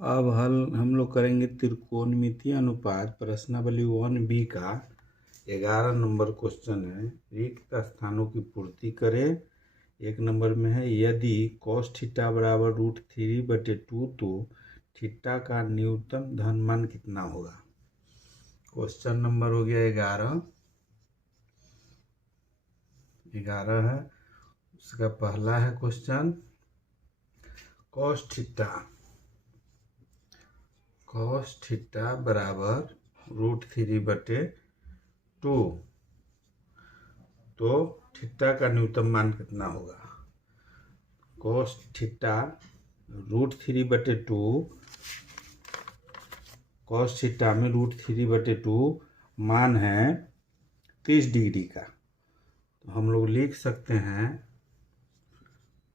अब हम लोग करेंगे त्रिकोणमितीय अनुपात प्रश्नावली 1B का 11 नंबर क्वेश्चन है। रिक्त स्थानों की पूर्ति करें। 1 नंबर में है यदि cos थीटा बराबर √3/2 तो थीटा का न्यूनतम धनमान कितना होगा। क्वेश्चन नंबर हो गया 11 है। उसका पहला है क्वेश्चन cos थीटा बराबर √3/2 तो थीटा का न्यूनतम मान कितना होगा। cos थीटा √3/2 cos थीटा में √3/2 मान है 30 डिग्री का, तो हम लोग लिख सकते हैं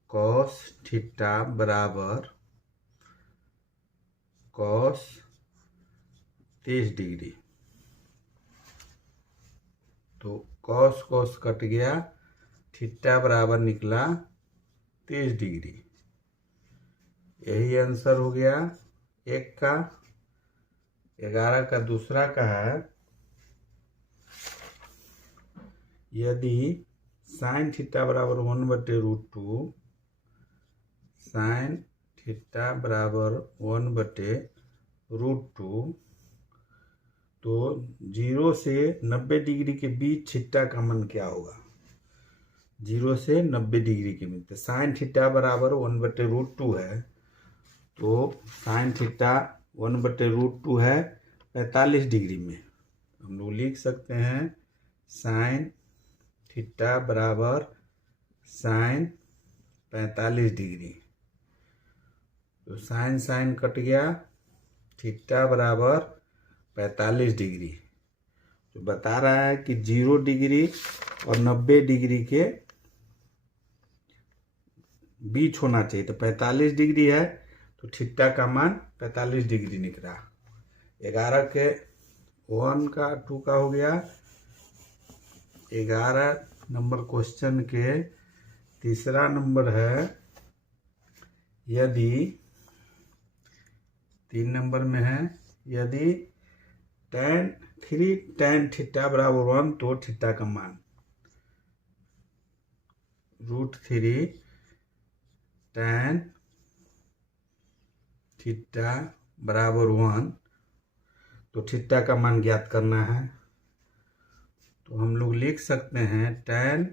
cos थीटा बराबर cos 30 डिग्री। तो cos कट गया, थीटा बराबर निकला 30 डिग्री। यही आंसर हो गया 1 का। 11 का दूसरा का है यदि sin थीटा बराबर 1/√2 sin थीटा बराबर 1/√2 तो 0 से 90 डिग्री के बीच थीटा का मान क्या होगा। 0 से 90 डिग्री के बीच sin थीटा बराबर 1/√2 है, तो sin थीटा 1/√2 है 45 डिग्री में। हम लोग लिख सकते हैं sin थीटा बराबर sin 45 डिग्री। तो sin कट गया, थीटा बराबर 45 डिग्री। तो बता रहा है कि 0 डिग्री और 90 डिग्री के बीच होना चाहिए। तो 45 डिग्री है तो थीटा का मान 45 डिग्री निकला। 11 के 1 का 2 का हो गया। 11 नंबर क्वेश्चन के तीसरा नंबर है यदि 3 नंबर में है यदि tan थीटा बराबर 1 तो थीटा का मान √3 tan थीटा बराबर 1 तो थीटा का मान ज्ञात करना है। तो हम लोग लिख सकते हैं tan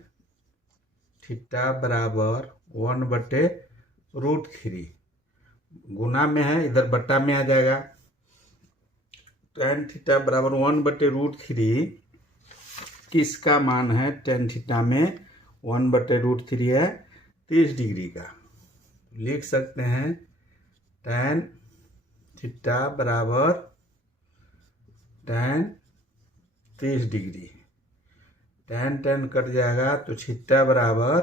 थीटा बराबर 1/√3। गुना में है, इधर बट्टा में आ जाएगा। tan थीटा बराबर 1/√3 किसका मान है। tan थीटा में 1/√3 है 30 डिग्री का। लिख सकते हैं tan थीटा बराबर tan 30 डिग्री। tan कट जाएगा तो थीटा बराबर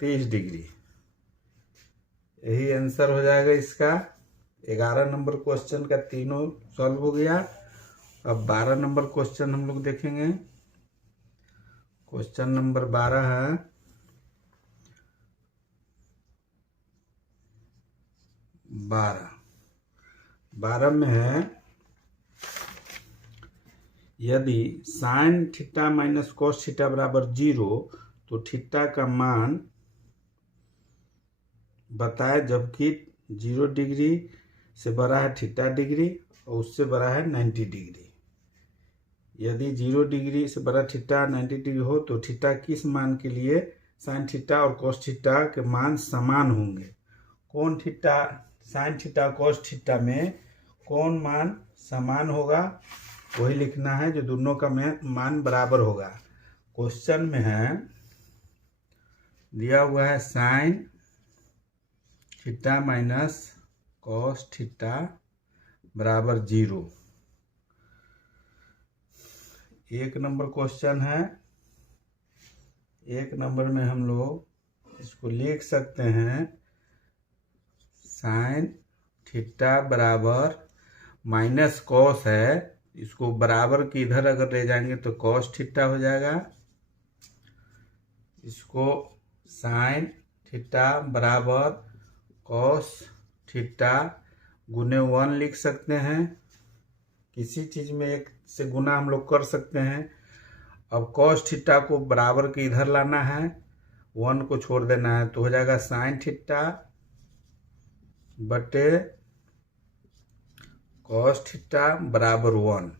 30 डिग्री। यही आंसर हो जाएगा इसका। 11 नंबर क्वेश्चन का तीनों सॉल्व हो गया। अब 12 नंबर क्वेश्चन हम लोग देखेंगे। क्वेश्चन नंबर 12 है 12 में है यदि sin theta minus cos theta बराबर 0 तो थीटा का मान बताए, जबकि 0 डिग्री से बड़ा है थीटा डिग्री और उससे बड़ा है 90 डिग्री। यदि 0 डिग्री से बड़ा थीटा 90 डिग्री हो तो थीटा किस मान के लिए sin थीटा और cos थीटा के मान समान होंगे। कौन theta sin theta cos theta में कौन मान समान होगा, वही लिखना है जो दोनों का मान बराबर होगा। क्वेश्चन में है दिया हुआ है sin theta minus cos theta बराबर 0। 1 नंबर क्वेश्चन है। 1 नंबर में हम लोग इसको लिख सकते हैं sin थीटा बराबर माइनस cos है, इसको बराबर के इधर अगर ले जाएंगे तो cos थीटा हो जाएगा। इसको sin थीटा बराबर cos थीटा गुने 1 लिख सकते हैं। किसी चीज़ में 1 से गुना हम लोग कर सकते हैं। अब cos थीटा को बराबर के इधर लाना है, 1 को छोड़ देना है, तो हो जाएगा sin थीटा बटे cos थीटा बराबर 1।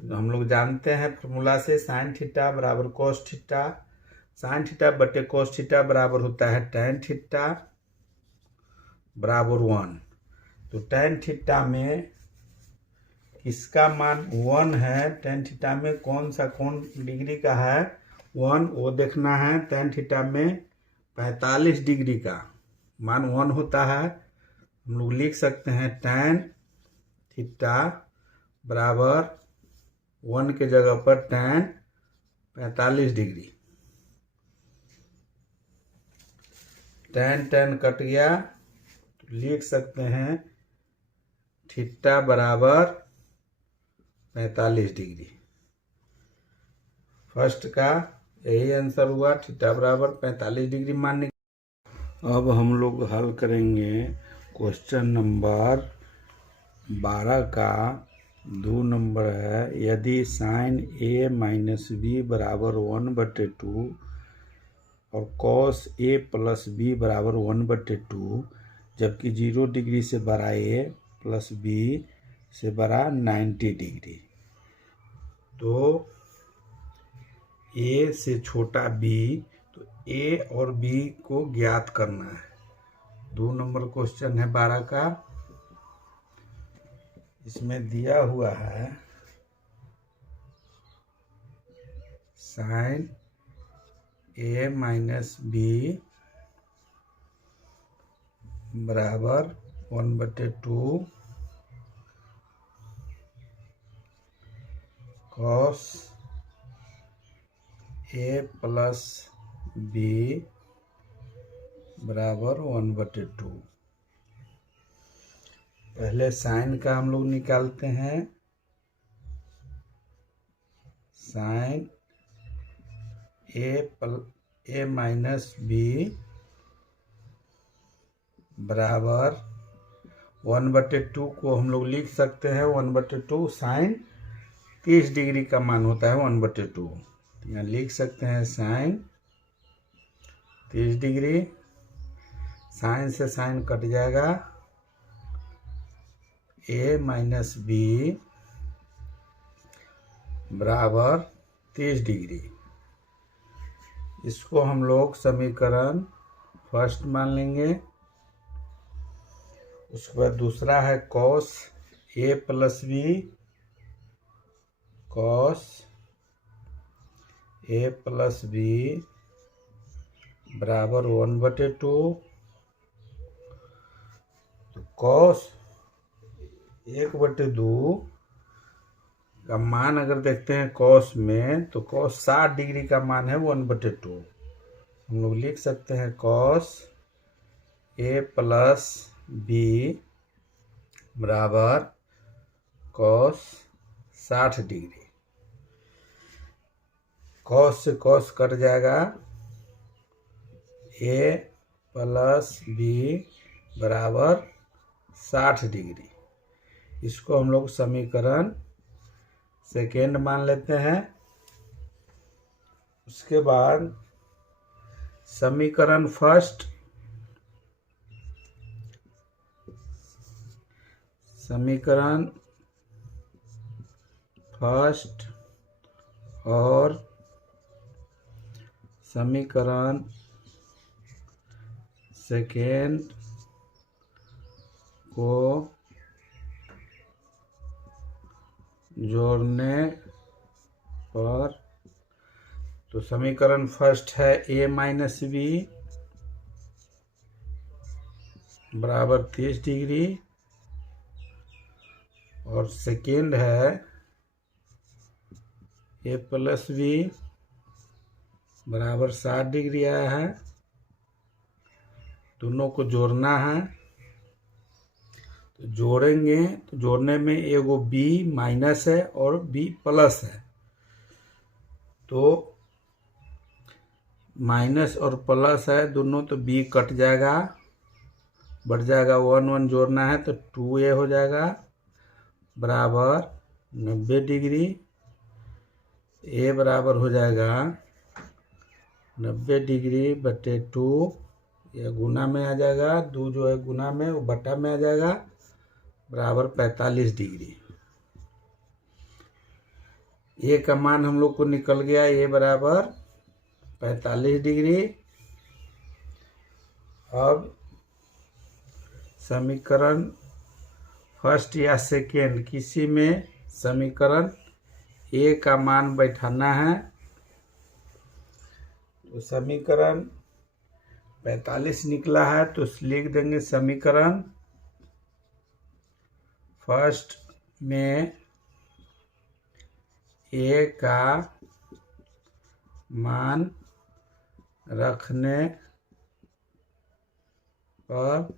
तो हम लोग जानते हैं फॉर्मूला से sin थीटा बराबर cos थीटा, sin थीटा बटे cos थीटा बराबर होता है tan थीटा बराबर 1। तो tan थीटा में किसका मान 1 है, tan थीटा में कौन डिग्री का है 1, वो देखना है। tan थीटा में 45 डिग्री का मान 1 होता है। हम लोग लिख सकते हैं tan थीटा बराबर 1 के जगह पर tan 45 डिग्री। tan कट गया, तो लिख सकते हैं थीटा बराबर 45 डिग्री। फर्स्ट का यही आंसर हुआ, थीटा बराबर 45 डिग्री मानने। अब हम लोग हल करेंगे क्वेश्चन नंबर 12 का 2 नंबर है। यदि साइन a माइनस बी बराबर 1/2 और कॉस a प्लस बी बराबर 1/2, जबकि 0 डिग्री से बड़ा a प्लस बी से बड़ा 90 डिग्री, तो a से छोटा b, तो a और b को ज्ञात करना है। 2 नंबर क्वेश्चन है 12 का। इसमें दिया हुआ है साइन a माइनस बी बराबर 1/2 कॉस a प्लस बी बराबर 1/2। पहले साइन का हम लोग निकालते हैं। साइन a माइनस बी बराबर 1/2 को हम लोग लिख सकते हैं 1/2 साइन 30 डिग्री का मान होता है 1/2। यहाँ लिख सकते हैं साइन 30 डिग्री, साइन से साइन कट जाएगा, a माइनस बी बराबर 30 डिग्री। इसको हम लोग समीकरण फर्स्ट मान लेंगे। उसके बाद दूसरा है cos a plus B, cos a plus B बराबर 1/2। तो कॉस 1/2 का मान अगर देखते हैं कॉस में, तो कॉस 60 डिग्री का मान है 1/2। हम लोग लिख सकते हैं कॉस a प्लस बी बराबर कॉस 60 डिग्री। कॉस से कॉस कट जाएगा, a प्लस बी बराबर 60 डिग्री। इसको हम लोग समीकरण सेकेंड मान लेते हैं। उसके बाद समीकरण फर्स्ट, समीकरण फर्स्ट और समीकरण सेकेंड को जोड़ने पर, तो समीकरण फर्स्ट है a माइनस बी बराबर 30 डिग्री और सेकेंड है a प्लस बी बराबर 60 डिग्री आया है। दोनों को जोड़ना है, तो जोड़ेंगे तो जोड़ने में एगो b माइनस है और b प्लस है, तो माइनस और प्लस है दोनों, तो b कट जाएगा बढ़ जाएगा, 1 1 जोड़ना है तो 2a हो जाएगा बराबर 90 डिग्री। a बराबर हो जाएगा 90 डिग्री बटे 2, यह गुना में आ जाएगा, 2 जो है गुना में वो बटा में आ जाएगा, बराबर 45 डिग्री। ए का मान हम लोग को निकल गया, ए बराबर 45 डिग्री। अब समीकरण फर्स्ट या सेकेंड किसी में समीकरण ए का मान बैठाना है, तो समीकरण 45 निकला है तो लिख देंगे समीकरण फर्स्ट में ए का मान रखने पर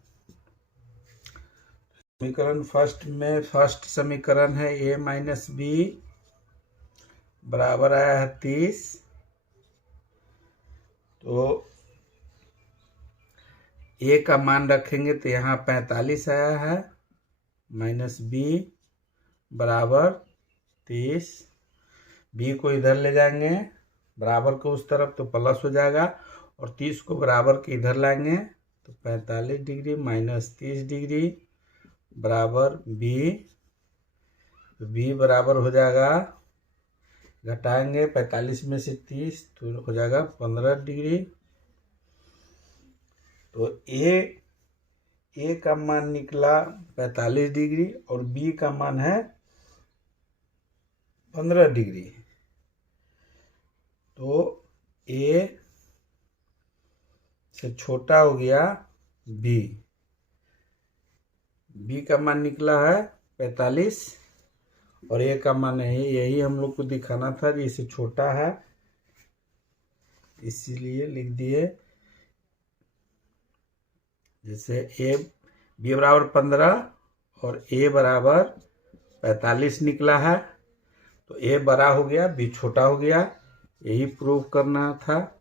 समीकरण फर्स्ट में फर्स्ट समीकरण है a माइनस बी बराबर आया है 30, तो a का मान रखेंगे तो यहाँ 45 आया है, माइनस बी बराबर 30, बी को इधर ले जाएंगे बराबर को उस तरफ तो प्लस हो जाएगा, और 30 को बराबर के इधर लाएंगे तो 45 डिग्री माइनस 30 डिग्री बराबर बी बराबर हो जाएगा, घटाएंगे 45 में से 30 तो हो जाएगा 15 डिग्री। तो ए का मान निकला 45 डिग्री और बी का मान है 15 डिग्री, तो ए से छोटा हो गया बी का मान निकला है 45 और ए का मान है, यही हम लोग को दिखाना था कि इससे छोटा है, इसीलिए लिख दिए। जैसे बी बराबर 15 और ए बराबर 45 निकला है, तो ए बड़ा हो गया बी छोटा हो गया, यही प्रूव करना था।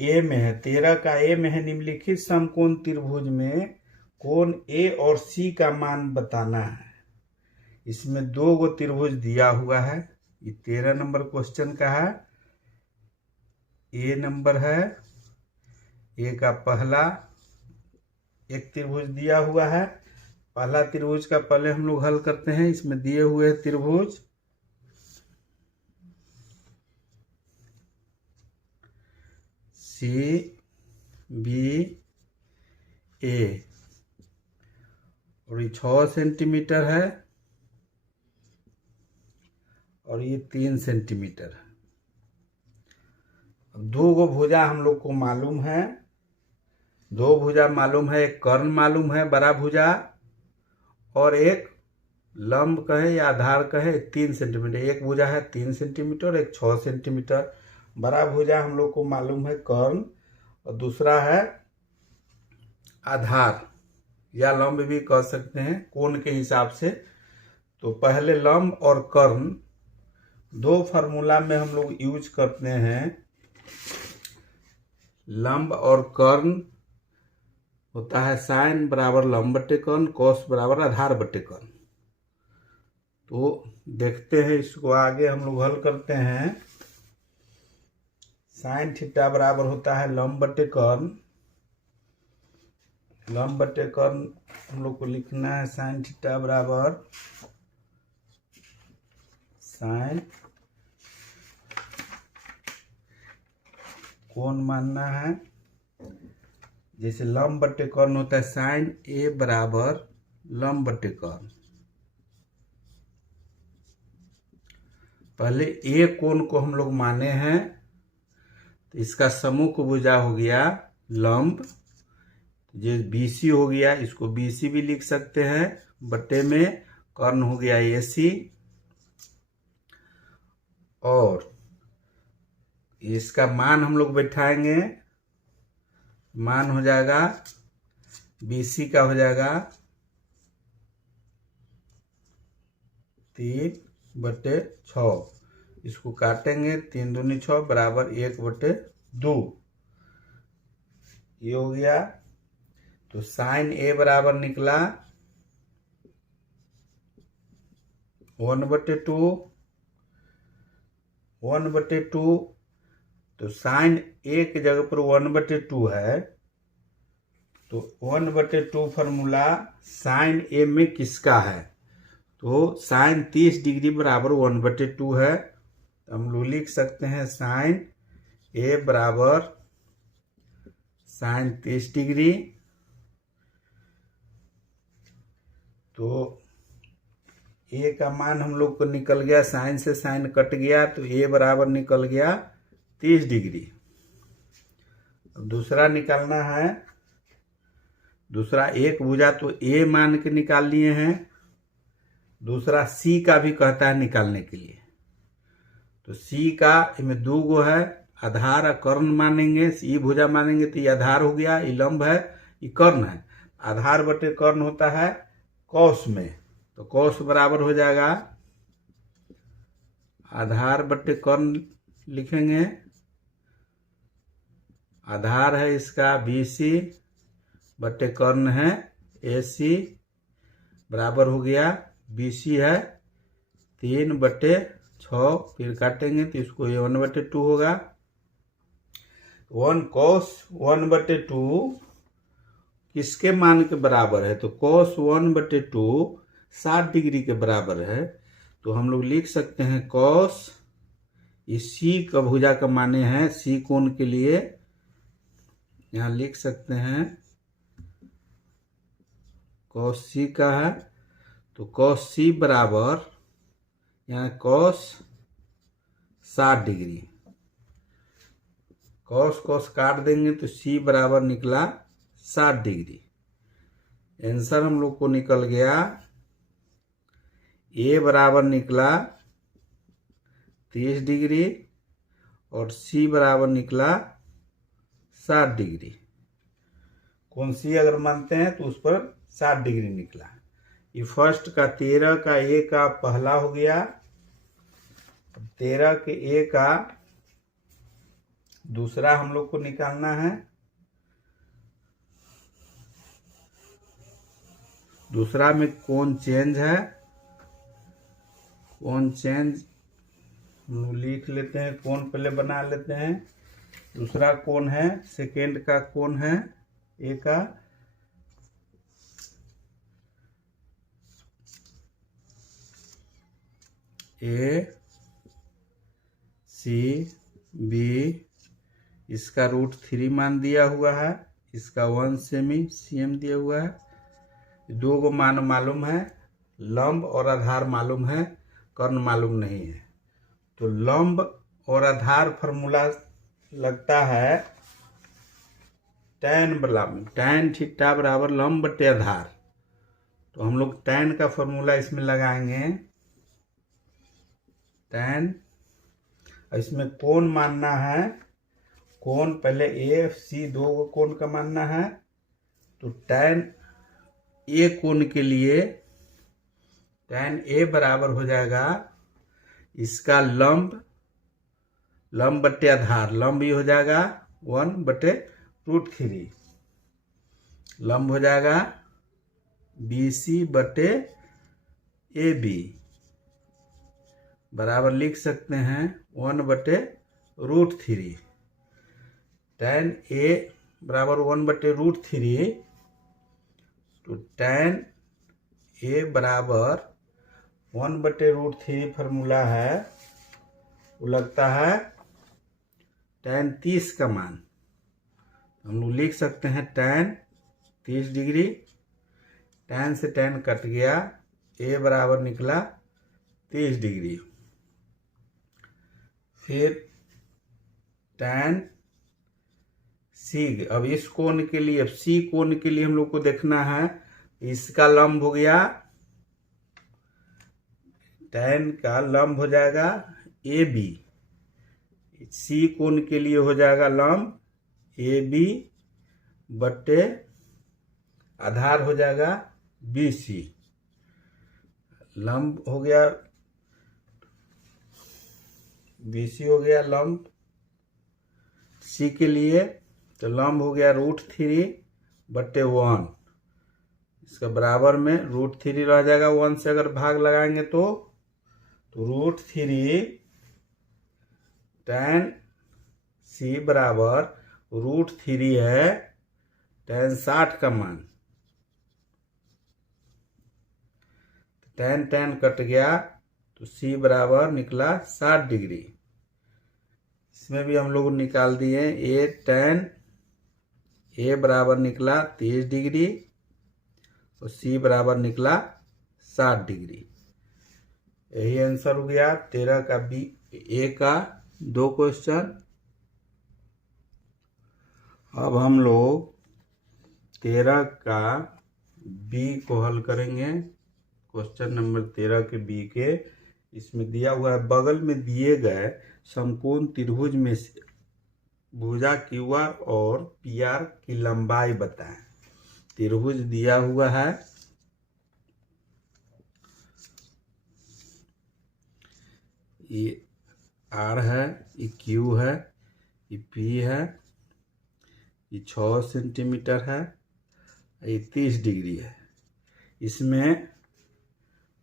ए में है 13 का ए में है निम्नलिखित समकोण त्रिभुज में कोण ए और सी का मान बताना है। इसमें 2 गो त्रिभुज दिया हुआ है, ये 13 नंबर क्वेश्चन का है। ए नंबर है, ए का पहला एक त्रिभुज दिया हुआ है, पहला त्रिभुज का पहले हम लोग हल करते हैं। इसमें दिए हुए त्रिभुज सी बी ए और ये 6 सेंटीमीटर है और ये 3 सेंटीमीटर है। अब 2 गो भुजा हम लोग को मालूम है, 2 भुजा मालूम है, एक कर्ण मालूम है बड़ा भुजा और एक लंब कहे या आधार कहे 3 सेंटीमीटर, एक भुजा है 3 सेंटीमीटर एक 6 सेंटीमीटर। बड़ा भुजा हम लोग को मालूम है कर्ण और दूसरा है आधार या लंब भी कह सकते हैं कोण के हिसाब से। तो पहले लंब और कर्ण 2 फार्मूला में हम लोग यूज करते हैं। लंब और कर्ण होता है साइन बराबर लंब बटे कर्ण, कॉस बराबर आधार बटे कर्ण। तो देखते हैं इसको आगे हम लोग हल करते हैं। साइन थीटा बराबर होता है लंब बटे कर्ण, लंब बटे कर्ण हम लोग को लिखना है साइन थीटा बराबर साइन, कोण मानना है, जैसे लंब बटे कर्ण होता है साइन ए बराबर लंब बटे कर्ण। पहले ए कोण को हम लोग माने हैं, तो इसका सम्मुख भुजा हो गया लंब, जो BC हो गया, इसको BC भी लिख सकते हैं, बटे में कर्ण हो गया AC और इसका मान हम लोग बैठाएंगे, मान हो जाएगा BC का हो जाएगा 3/6, इसको काटेंगे 3 दूनी 6 बराबर 1/2। ये हो गया। तो साइन ए बराबर निकला 1/2, 1/2। तो साइन ए की जगह पर 1/2 है, तो 1/2 फार्मूला साइन ए में किसका है? तो साइन 30 डिग्री बराबर 1/2 है। तो हम लोग लिख सकते हैं साइन ए बराबर साइन 30 डिग्री। तो ए का मान हम लोग को निकल गया, साइन से साइन कट गया, तो ए बराबर निकल गया 30 डिग्री। अब दूसरा निकालना है। दूसरा एक भुजा तो ए मान के निकाल लिए हैं, दूसरा सी का भी कहता है निकालने के लिए। तो सी का इसमें 2 गो है, आधार और कर्ण मानेंगे। ई भुजा मानेंगे तो ये आधार हो गया, ये लंब है, ये कर्ण है। आधार बटे कर्ण होता है कौस में, तो कौस बराबर हो जाएगा आधार बटे कर्ण लिखेंगे। आधार है इसका BC बटे कर्ण है AC बराबर हो गया BC है 3/6। फिर काटेंगे तो इसको ये 1/2 होगा। 1 cos 1/2 किसके मान के बराबर है? तो cos 1/2 60 डिग्री के बराबर है। तो हम लोग लिख सकते हैं cos, इस C का भुजा का माने हैं C कोण के लिए, यहाँ लिख सकते हैं cos C का है। तो cos C बराबर यहाँ cos 60 डिग्री, cos काट देंगे तो C बराबर निकला 60 डिग्री। आंसर हम लोग को निकल गया A बराबर निकला 30 डिग्री और C बराबर निकला 60 डिग्री। कौन सी अगर मानते हैं तो उस पर 60 डिग्री निकला। ये फर्स्ट का 13 का A का पहला हो गया। 13 के A का दूसरा हम लोग को निकालना है। दूसरा में कोण चेंज है, कोण चेंज हम लोग लिख लेते हैं, कोण पहले बना लेते हैं। दूसरा कोण है सेकेंड का कोण है A का, ACB इसका √3 मान दिया हुआ है, इसका 1 सेमी cm दिया हुआ है। 2 गो मान मालूम है, लंब और आधार मालूम है, कर्ण मालूम नहीं है। तो लंब और आधार फॉर्मूला लगता है tan थीटा बराबर लंब बटे आधार। तो हम लोग tan का फॉर्मूला इसमें लगाएंगे। tan, इसमें कोण मानना है, कोण पहले AFC 2 गो कोण का मानना है। तो tan A कोण के लिए tan A बराबर हो जाएगा इसका लंब बटे आधार, लंब ही हो जाएगा 1/√3, लंब हो जाएगा BC बटे AB बराबर लिख सकते हैं 1/√3। tan A बराबर 1/√3, तो tan A बराबर 1/√3 फार्मूला है, वो लगता है tan 30 का मान। हम लोग लिख सकते हैं tan 30 डिग्री, tan से tan कट गया, A बराबर निकला 30 डिग्री। फिर tan C, अब इस कोण के लिए, अब C कोण के लिए हम लोग को देखना है, इसका लंब हो गया, tan का लंब हो जाएगा AB, C कोण के लिए हो जाएगा लंब AB बटे आधार हो जाएगा BC। लंब हो गया BC हो गया लंब C के लिए, तो लंब हो गया √3/1। इसका बराबर में √3 रह जाएगा, 1 से अगर भाग लगाएंगे तो √3 tan c बराबर √3 है tan 60 का मान। tan कट गया तो c बराबर निकला 60 डिग्री। इसमें भी हम लोग निकाल दिए tan a बराबर निकला 30 डिग्री और c बराबर निकला 60 डिग्री। यही आंसर हो गया 13 का बी ए का 2 क्वेश्चन। अब हम लोग 13 का बी को हल करेंगे। क्वेश्चन नंबर 13 के बी के इसमें दिया हुआ है, बगल में दिए गए समकोण त्रिभुज में से भुजा QR और PR की लंबाई बताएं। त्रिभुज दिया हुआ है, ये R है, ये Q है, ये P है, ये 6 सेंटीमीटर है, ये 30 डिग्री है। इसमें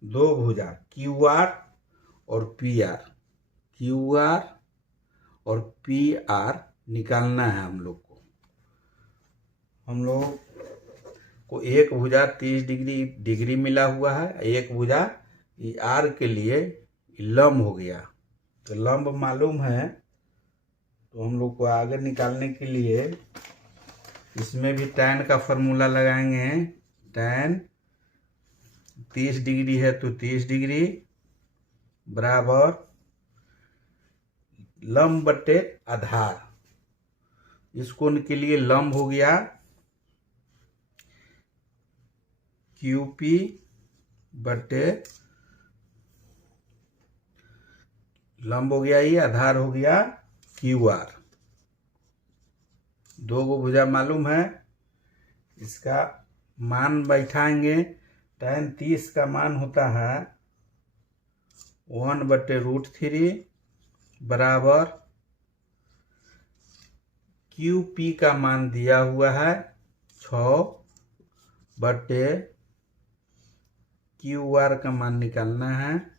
दो भुजा QR और PR, QR और PR निकालना है हम लोग को। हम लोग को एक भुजा 30 डिग्री मिला हुआ है, एक भुजा ये R के लिए लंब हो गया। तो लंब मालूम है तो हम लोग को आगे निकालने के लिए इसमें भी tan का फॉर्मूला लगाएंगे। tan 30 डिग्री है तो 30 डिग्री बराबर लंब बटे आधार। इस कोण के लिए लंब हो गया QP बटे लंब हो गया, ये आधार हो गया QR। दो गो भुजा मालूम है, इसका मान बैठाएंगे। tan 30 का मान होता है 1/√3 बराबर QP का मान दिया हुआ है 6/QR का मान निकालना है।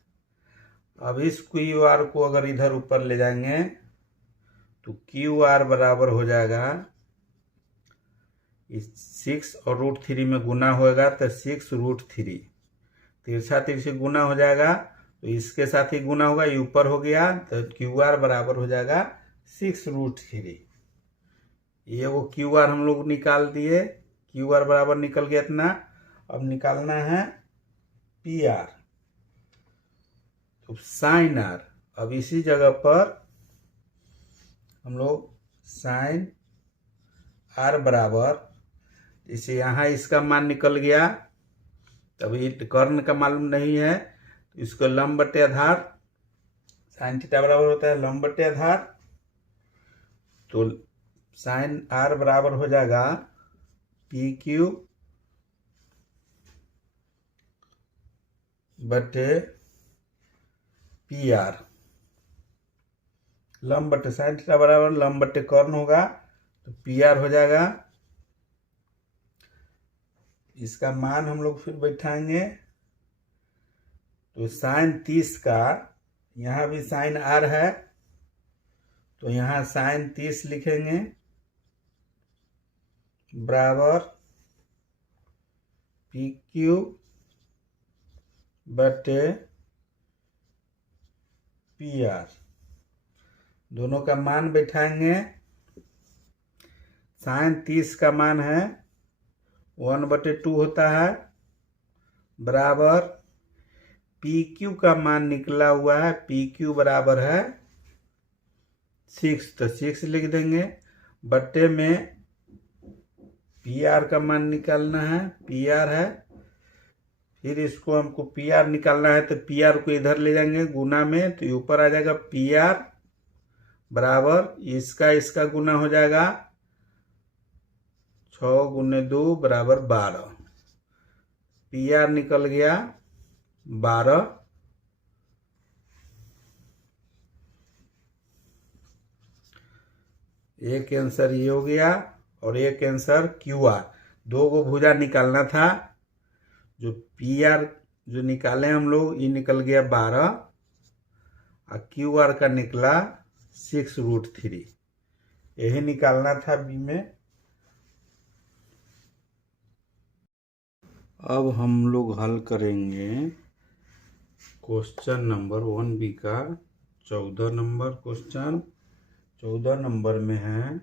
अब इस QR को अगर इधर ऊपर ले जाएंगे तो QR बराबर हो जाएगा, इस 6 और √3 में गुना होगा तो 6√3, तिरछा तिरछी गुना हो जाएगा तो इसके साथ ही गुना होगा, ये ऊपर हो गया तो QR बराबर हो जाएगा 6√3। ये वो QR हम लोग निकाल दिए, QR बराबर निकल गया इतना। अब निकालना है PR, तो sin R। अब इसी जगह पर हम लोग sin R बराबर, इसे यहाँ इसका मान निकल गया, तब ये कर्ण का मालूम नहीं है तो इसको लंब बटे आधार, sin थीटा बराबर होता है लंब बटे आधार। तो sin R बराबर हो जाएगा PQ बटे PR। लंब बटे sin थीटा बराबर लंब बटे कर्ण होगा तो PR हो जाएगा। इसका मान हम लोग फिर बैठाएंगे तो sin 30 का, यहाँ भी sin R है तो यहाँ sin 30 लिखेंगे बराबर PQ बटे PR। दोनों का मान बैठाएंगे। sin 30 का मान है 1/2 होता है बराबर PQ का मान निकला हुआ है, PQ बराबर है 6, तो 6 लिख देंगे बट्टे में PR का मान निकालना है, PR है। फिर इसको हमको PR निकालना है तो PR को इधर ले जाएंगे गुना में, तो ऊपर आ जाएगा PR बराबर इसका गुना हो जाएगा 6 × 2 बराबर 12। PR निकल गया 12। एक आंसर ये हो गया और एक आंसर क्यू आर। दो को भुजा निकालना था, जो पी आर जो निकाले हम लोग, ये निकल गया 12 और क्यू आर का निकला 6√3। यही निकालना था बी में। अब हम लोग हल करेंगे क्वेश्चन नंबर 1B का 14 नंबर क्वेश्चन। 14 नंबर में है,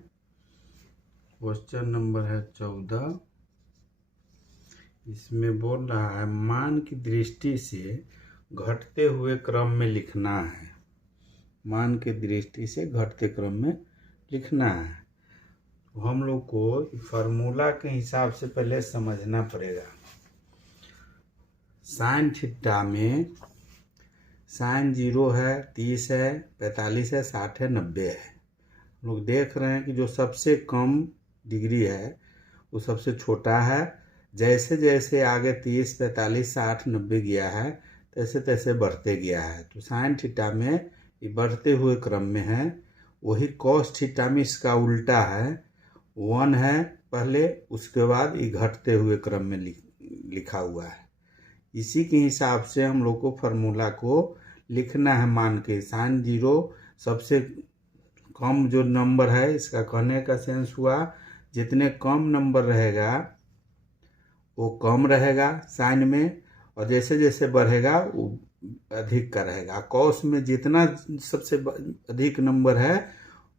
क्वेश्चन नंबर है 14। इसमें बोल रहा है मान की दृष्टि से घटते हुए क्रम में लिखना है। मान की दृष्टि से घटते क्रम में लिखना है। तो हम लोग को फार्मूला के हिसाब से पहले समझना पड़ेगा। साइन थीटा में साइन 0 है, 30 है, 45 है, 60 है, 90 है। हम लोग देख रहे हैं कि जो सबसे कम डिग्री है वो सबसे छोटा है। जैसे जैसे आगे 30, 45, 60, 90 गया है तैसे तैसे बढ़ते गया है। तो साइन थीटा में ये बढ़ते हुए क्रम में है। वही कॉस थीटा में इसका उल्टा है, 1 है पहले, उसके बाद ये घटते हुए क्रम में लिखा हुआ है। इसी के हिसाब से हम लोग को फार्मूला को लिखना है। मान के साइन 0 सबसे कम जो नंबर है, इसका कहने का सेंस हुआ जितने कम नंबर रहेगा वो कम रहेगा साइन में, और जैसे जैसे बढ़ेगा वो अधिक का रहेगा। कॉस में जितना सबसे अधिक नंबर है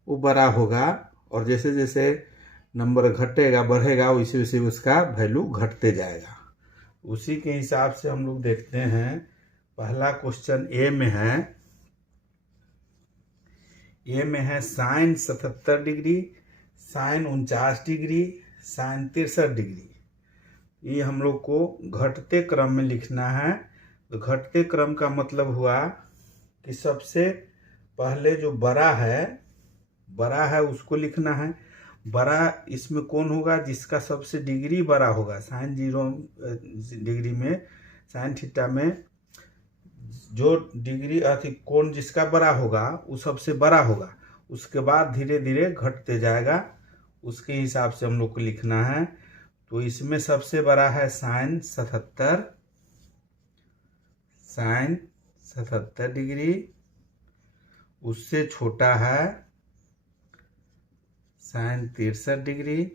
वो बड़ा होगा, और जैसे जैसे नंबर घटेगा बढ़ेगा वैसे वैसे उसका वैल्यू घटते जाएगा। उसी के हिसाब से हम लोग देखते हैं। पहला क्वेश्चन ए में है। ए में है sine 77 degree, sine 49 degree, sine 63 degree. ये हम लोग को घटते क्रम में लिखना है। तो घटते क्रम का मतलब हुआ कि सबसे पहले जो बड़ा है उसको लिखना है। बड़ा इसमें कौन होगा? जिसका सबसे डिग्री बड़ा होगा। साइन 0 डिग्री में, साइन थीटा में जो डिग्री अधिक कोण जिसका बड़ा होगा वो सबसे बड़ा होगा। उसके बाद धीरे धीरे घटते जाएगा। उसके हिसाब से हम लोग को लिखना है। तो इसमें सबसे बड़ा है साइन 77, साइन 77 डिग्री। उससे छोटा है साइन 63 डिग्री।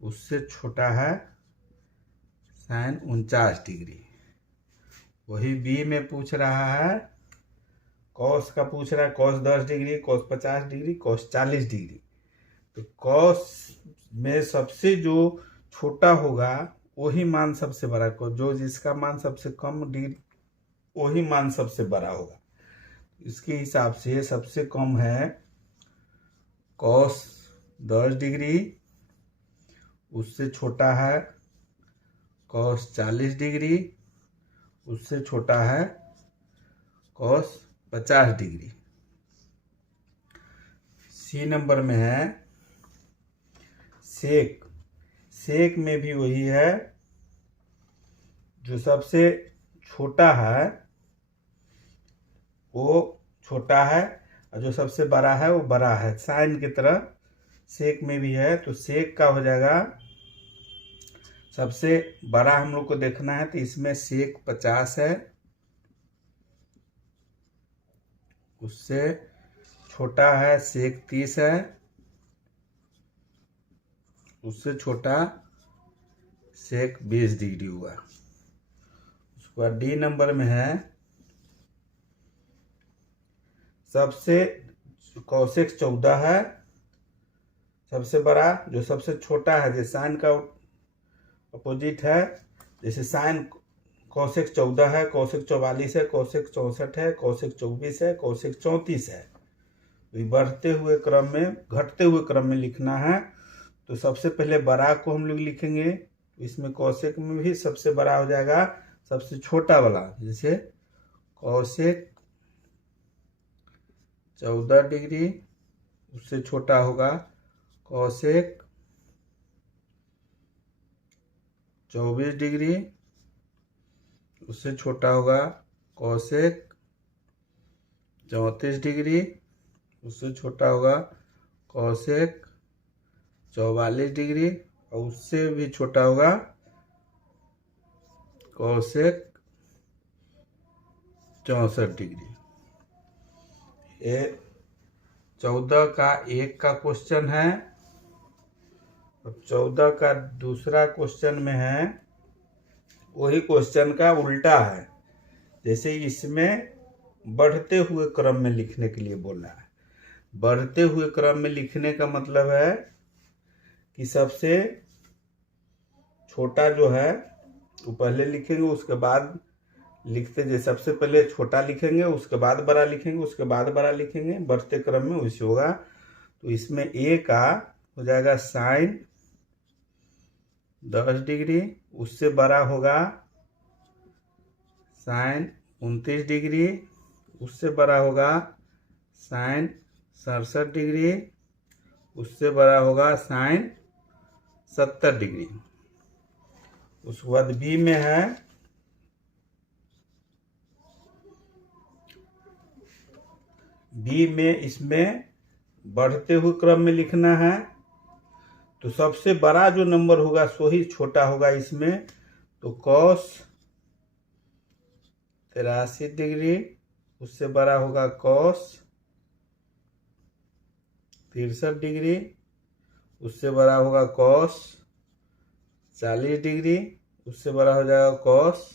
उससे छोटा है साइन 49 डिग्री। वही बी में पूछ रहा है, कॉस का पूछ रहा है। Cos 10 degree, cos 50 degree, cos 40 degree. तो कॉस में सबसे जो छोटा होगा वही मान सबसे बड़ा, जो जिसका मान सबसे कम डिग्री वही मान सबसे बड़ा होगा। इसके हिसाब से सबसे कम है कॉस 10 डिग्री। उससे छोटा है कॉस 40 डिग्री। उससे छोटा है कॉस 50 डिग्री। सी नंबर में है सेक। सेक में भी वही है, जो सबसे छोटा है वो छोटा है और जो सबसे बड़ा है वो बड़ा है। साइन की तरह सेक में भी है। तो सेक का हो जाएगा सबसे बड़ा हम लोग को देखना है। तो इसमें सेक 50 है। उससे छोटा है सेक 30 है। उससे छोटा सेक 20 डिग्री हुआ। उसके बाद डी नंबर में है सबसे कॉसेक 14 है सबसे बड़ा। जो सबसे छोटा है, जैसे साइन का अपोजिट है, जैसे साइन कॉसेक 14 है, कॉसेक 44 है, कॉसेक 64 है, कॉसेक 24 है, कॉसेक 34 है। तो बढ़ते हुए क्रम में घटते हुए क्रम में लिखना है। तो सबसे पहले बड़ा को हम लोग लिखेंगे। इसमें कॉसेक में भी सबसे बड़ा हो जाएगा सबसे छोटा वाला। जैसे कॉसेक 14 डिग्री, उससे छोटा होगा कॉसेक 24 डिग्री। उससे छोटा होगा कॉसेक 34 डिग्री। उससे छोटा होगा कोसेक 44 डिग्री और उससे भी छोटा होगा कोसेक 64 डिग्री। ये 14 का 1 का क्वेश्चन है। अब 14 का दूसरा क्वेश्चन में है, वही क्वेश्चन का उल्टा है। जैसे इसमें बढ़ते हुए क्रम में लिखने के लिए बोला है। बढ़ते हुए क्रम में लिखने का मतलब है कि सबसे छोटा जो है वो पहले लिखेंगे, उसके बाद लिखते जाए। सबसे पहले छोटा लिखेंगे, उसके बाद बड़ा लिखेंगे, उसके बाद बड़ा लिखेंगे, बढ़ते क्रम में वैसे होगा। तो इसमें ए का हो जाएगा साइन 10 डिग्री, उससे बड़ा होगा साइन 29 डिग्री, उससे बड़ा होगा साइन 67 डिग्री, उससे बड़ा होगा साइन 70 डिग्री। उसके बाद बी में है, बी में इसमें बढ़ते हुए क्रम में लिखना है। तो सबसे बड़ा जो नंबर होगा सो ही छोटा होगा इसमें। तो कॉस 83 डिग्री, उससे बड़ा होगा कॉस 63 डिग्री, उससे बड़ा होगा कॉस 40 डिग्री, उससे बड़ा हो जाएगा कॉस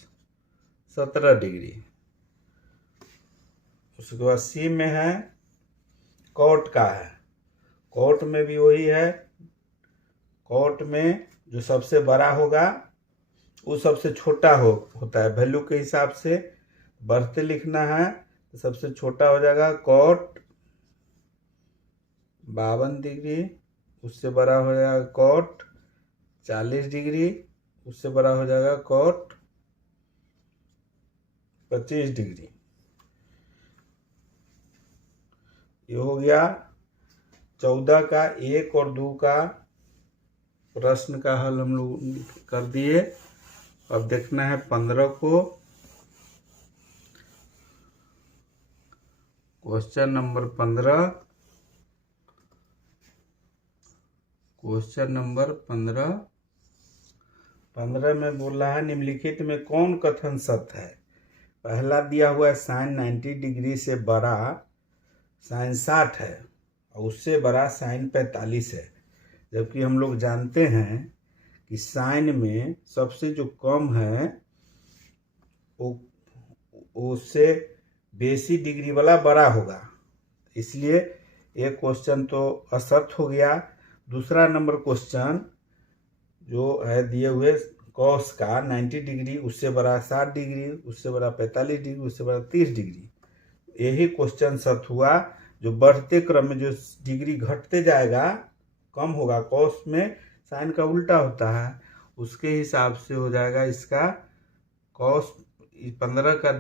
17 डिग्री। उसके बाद सी में है, कॉट का है। कॉट में भी वही है। कॉट में जो सबसे बड़ा होगा वो सबसे छोटा होता है वैल्यू के हिसाब से। बढ़ते लिखना है तो सबसे छोटा हो जाएगा कॉट 52 डिग्री, उससे बड़ा हो जाएगा कॉट 40 डिग्री, उससे बड़ा हो जाएगा कॉट 25 डिग्री। ये हो गया 14 का 1 और 2 का प्रश्न का हल हम लोग कर दिए। अब देखना है 15 को। क्वेश्चन नंबर 15, क्वेश्चन नंबर 15 में बोल रहा है, निम्नलिखित में कौन कथन सत्य है। पहला दिया हुआ है साइन 90 डिग्री से बड़ा साइन 60 है और उससे बड़ा साइन 45 है। जबकि हम लोग जानते हैं कि साइन में सबसे जो कम है वो उससे बेसी डिग्री वाला बड़ा होगा, इसलिए एक क्वेश्चन तो असत्य हो गया। दूसरा नंबर क्वेश्चन जो है दिए हुए कॉस का 90 डिग्री, उससे बड़ा 60 डिग्री, उससे बड़ा 45 डिग्री, उससे बड़ा 30 डिग्री, यही क्वेश्चन सत्य हुआ। जो बढ़ते क्रम में जो डिग्री घटते जाएगा कम होगा, कॉस में साइन का उल्टा होता है, उसके हिसाब से हो जाएगा इसका कॉस 15 का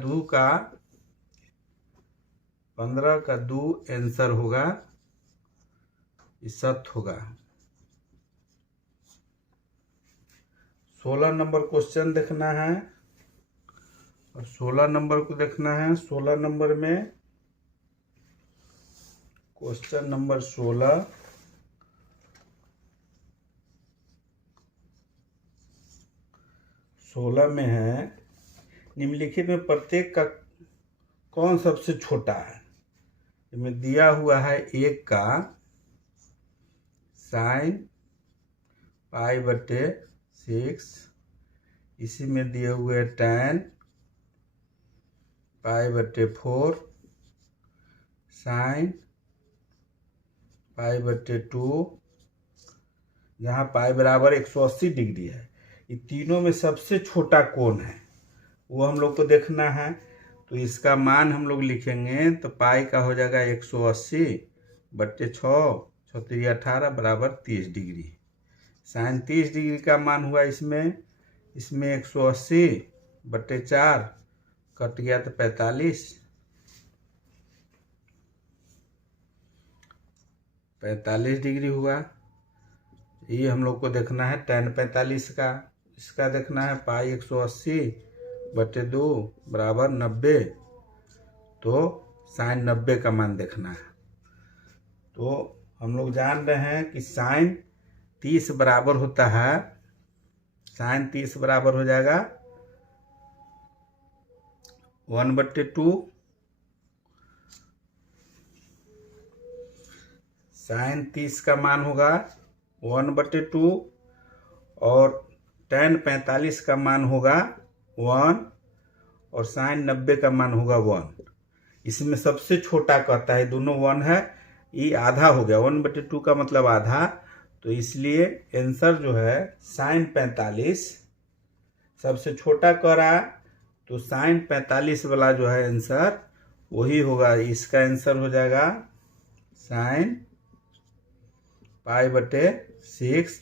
2 आंसर होगा, सत्य होगा। 16 नंबर क्वेश्चन देखना है और 16 नंबर को देखना है। 16 नंबर में क्वेश्चन नंबर 16 में है, निम्नलिखित में प्रत्येक का कौन सबसे छोटा है। इसमें दिया हुआ है 1 का साइन π/6, इसी में दिए हुए tan π/4, साइन π/2, जहाँ पाई बराबर 180 डिग्री है। ये तीनों में सबसे छोटा कोण है वो हम लोग को देखना है। तो इसका मान हम लोग लिखेंगे तो पाई का हो जाएगा 180/6, 6 18 बराबर 30 डिग्री। साइन 30 डिग्री का मान हुआ इसमें 180/4 कट गया तो 45 डिग्री हुआ। ये हम लोग को देखना है tan 45 का। इसका देखना है पाई 180/2 बराबर 90, तो साइन 90 का मान देखना है। तो हम लोग जान रहे हैं कि साइन 30 बराबर होता है, साइन 30 बराबर हो जाएगा 1/2 साइन 30 का मान होगा 1/2 और tan 45 का मान होगा 1 और साइन 90 का मान होगा 1। इसमें सबसे छोटा कहता है, दोनों 1 है, ये आधा हो गया, 1/2 का मतलब आधा, तो इसलिए आंसर जो है साइन 45 सबसे छोटा कह रहा, तो साइन 45 वाला जो है आंसर वही होगा। इसका आंसर हो जाएगा साइन π/6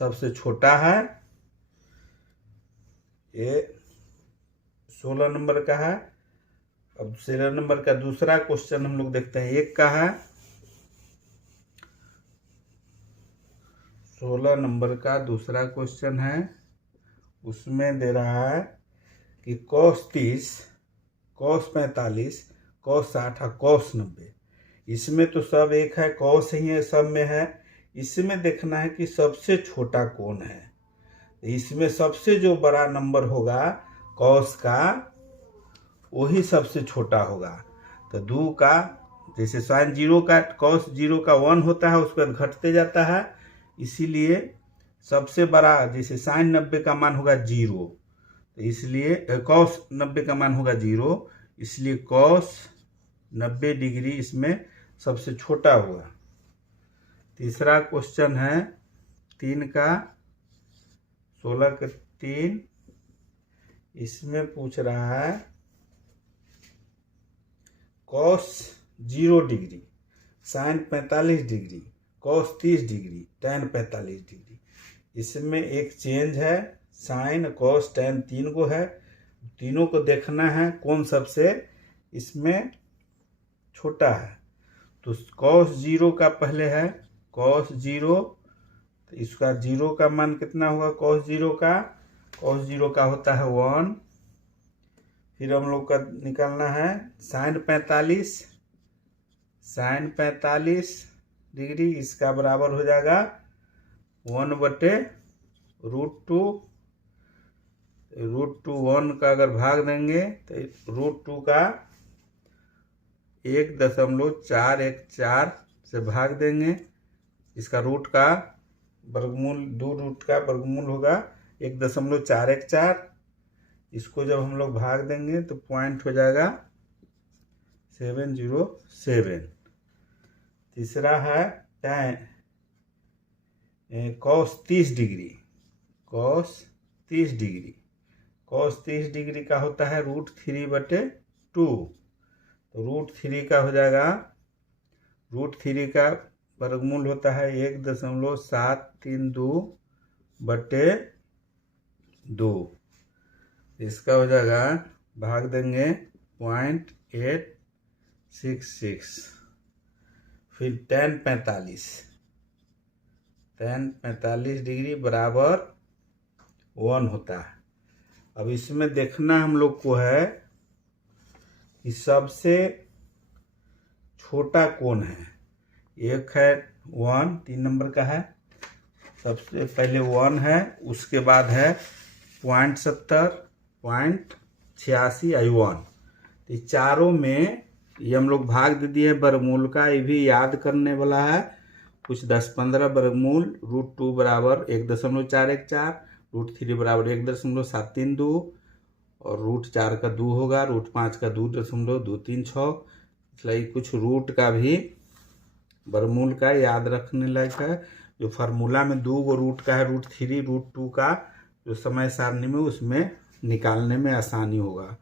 सबसे छोटा है। ये 16 नंबर का है। अब 16 नंबर का दूसरा क्वेश्चन हम लोग देखते हैं, 1 का है। 16 नंबर का दूसरा क्वेश्चन है, उसमें दे रहा है कि cos 30, cos 45, cos 60 और cos 90, इसमें तो सब एक है, cos ही है, सब में है। इसमें देखना है कि सबसे छोटा कौन है। इसमें सबसे जो बड़ा नंबर होगा cos का, वही सबसे छोटा होगा। तो 2 का, जैसे साइन 0 का, cos 0 का 1 होता है, उसके बाद घटते जाता है, इसीलिए सबसे बड़ा, जैसे साइन 90 का मान होगा 0, तो इसलिए cos 90 का मान होगा 0, इसलिए cos 90 डिग्री इसमें सबसे छोटा होगा। तीसरा क्वेश्चन है 3 का, 16 का 3, इसमें पूछ रहा है cos 0 degree, sine 45 degree, cos 30 degree, tan 45 degree. इसमें एक चेंज है, साइन cos tan 3 को है, तीनों को देखना है कौन सबसे इसमें छोटा है। तो cos 0 का पहले है, cos 0, तो इसका 0 का मान कितना होगा cos 0 का? cos 0 का होता है 1। फिर हम लोग का निकालना है साइन 45, साइन 45 डिग्री, इसका बराबर हो जाएगा 1/√2। √2 1 का अगर भाग देंगे तो √2 का 1.414 से भाग देंगे। इसका रूट का वर्गमूल, 2 रूट का वर्गमूल होगा 1.414। इसको जब हम लोग भाग देंगे तो पॉइंट हो जाएगा 707। तीसरा है cos 30 degree, cos 30 degree, cos 30 degree का होता है √3/2, तो √3 का हो जाएगा, √3 का वर्गमूल होता है 1.732/2। इसका हो जाएगा, भाग देंगे 0.866। फिर tan 45 डिग्री बराबर 1 होता है। अब इसमें देखना हम लोग को है कि सबसे छोटा कौन है। एक है 1, 3 नंबर का है, सबसे पहले 1 है, उसके बाद है 0.70, 0.86 I1। तो चारों में ये हम लोग भाग दे दिए वर्गमूल का, ये भी याद करने वाला है। कुछ 10-15 वर्गमूल, √2 बराबर 1.414, √3 बराबर 1.732 और √4 का 2 होगा, √5 का 2.236। इसलिए कुछ रूट का भी वर्गमूल का याद रखने लायक है। जो फार्मूला में 2 गो रूट का है, √3, √2 का जो समय सारणी में, उसमें निकालने में आसानी होगा।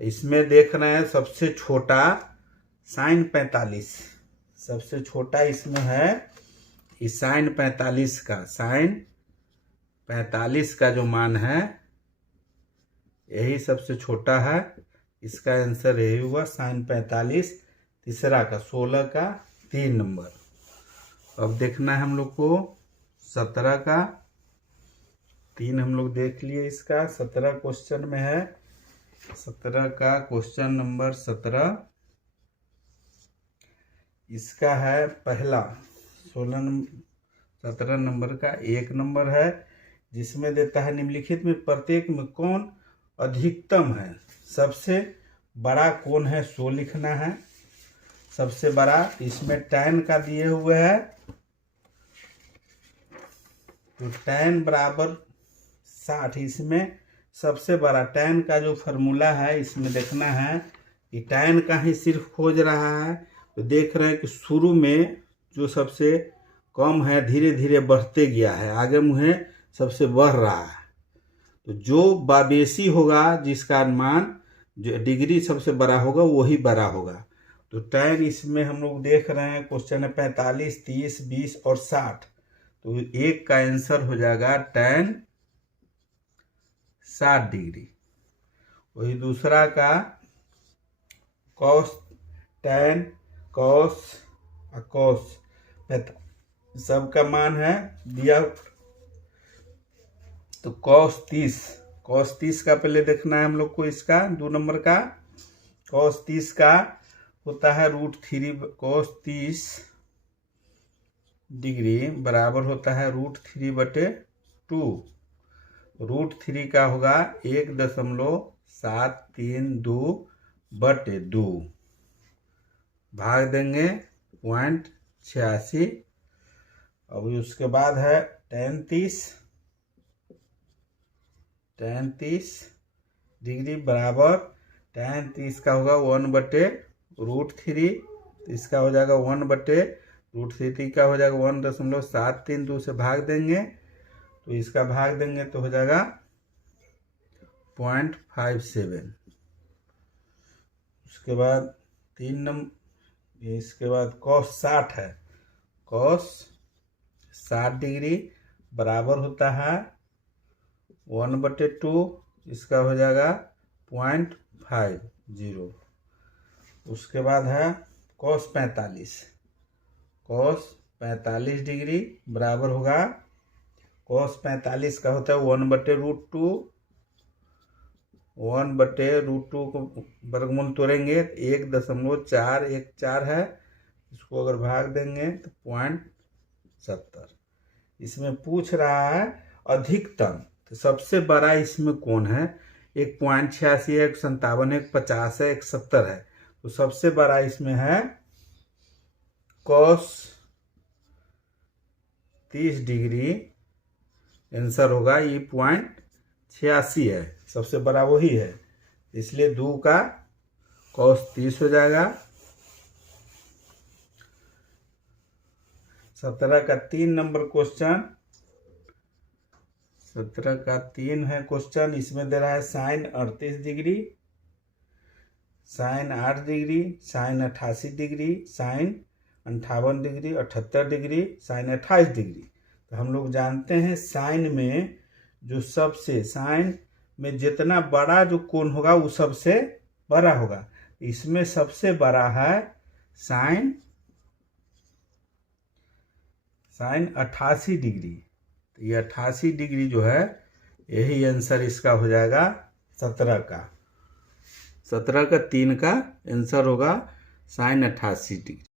तो इसमें देख रहे हैं सबसे छोटा साइन 45, सबसे छोटा इसमें है इस साइन 45 का, साइन 45 का जो मान है यही सबसे छोटा है। इसका आंसर यही हुआ साइन 45। तीसरा का 16 का 3 नंबर। अब देखना है हम लोग को 17 का 3 हम लोग देख लिए। इसका 17 क्वेश्चन में है, 17 का क्वेश्चन नंबर 17, इसका है पहला 17 नंबर का 1 नंबर है, जिसमें देता है निम्नलिखित में प्रत्येक में कौन अधिकतम है। सबसे बड़ा कौन है सो लिखना है। सबसे बड़ा इसमें tan का दिए हुए है, तो tan बराबर 60। इसमें सबसे बड़ा tan का जो फॉर्मूला है इसमें देखना है कि tan का ही सिर्फ खोज रहा है। तो देख रहे हैं कि शुरू में जो सबसे कम है धीरे धीरे बढ़ते गया है, आगे मुहे सबसे बढ़ रहा है। तो जो बाबेसी होगा जिसका मान जो डिग्री सबसे बड़ा होगा वही बड़ा होगा। तो tan इसमें हम लोग देख रहे हैं क्वेश्चन है 45, 30, 20 और 60। तो एक का आंसर हो जाएगा tan 60 डिग्री। वही दूसरा का cos, tan, cos और cos सबका मान है दिया। तो cos 30 का पहले देखना है हम लोग को। इसका 2 नंबर का cos 30 का होता है √3। cos 30 डिग्री बराबर होता है √3/2। √3 का होगा 1.732/2। भाग देंगे 0.86। अब उसके बाद है tan 30 डिग्री बराबर tan 30 का होगा 1/√3। इसका हो जाएगा 1/√3 का हो जाएगा 1.732 से भाग देंगे। तो इसका भाग देंगे तो हो जाएगा 0.57। उसके बाद 3 नंबर, इसके बाद cos 60 है। cos 60 डिग्री बराबर होता है 1/2। इसका हो जाएगा 0.50। उसके बाद है cos 45। cos 45 डिग्री बराबर होगा, cos 45 का होता है 1/√2। 1/√2 को वर्गमूल तोड़ेंगे 1.414 है। इसको अगर भाग देंगे तो 0.70। इसमें पूछ रहा है अधिकतम, तो सबसे बड़ा इसमें कौन है। एक 0.86 है, 157 है, 150 है, 170 है। तो सबसे बड़ा इसमें है cos 30 डिग्री। आंसर होगा ये 0.86 है, सबसे बड़ा वही है, इसलिए 2 का cos 30 हो जाएगा। 17 का 3 नंबर क्वेश्चन, 17 का 3 है क्वेश्चन। इसमें दे रहा है sin 38 degree, sin 8 degree, sin 88 degree, sin 58 degree, 78 degree, sin 28 degree. तो हम लोग जानते हैं साइन में जो सबसे साइन में जितना बड़ा जो कोण होगा वो सबसे बड़ा होगा। इसमें सबसे बड़ा है साइन 88 डिग्री। तो ये 88 डिग्री जो है यही आंसर इसका हो जाएगा 17 का। 17 का 3 का आंसर होगा sin 88 डिग्री।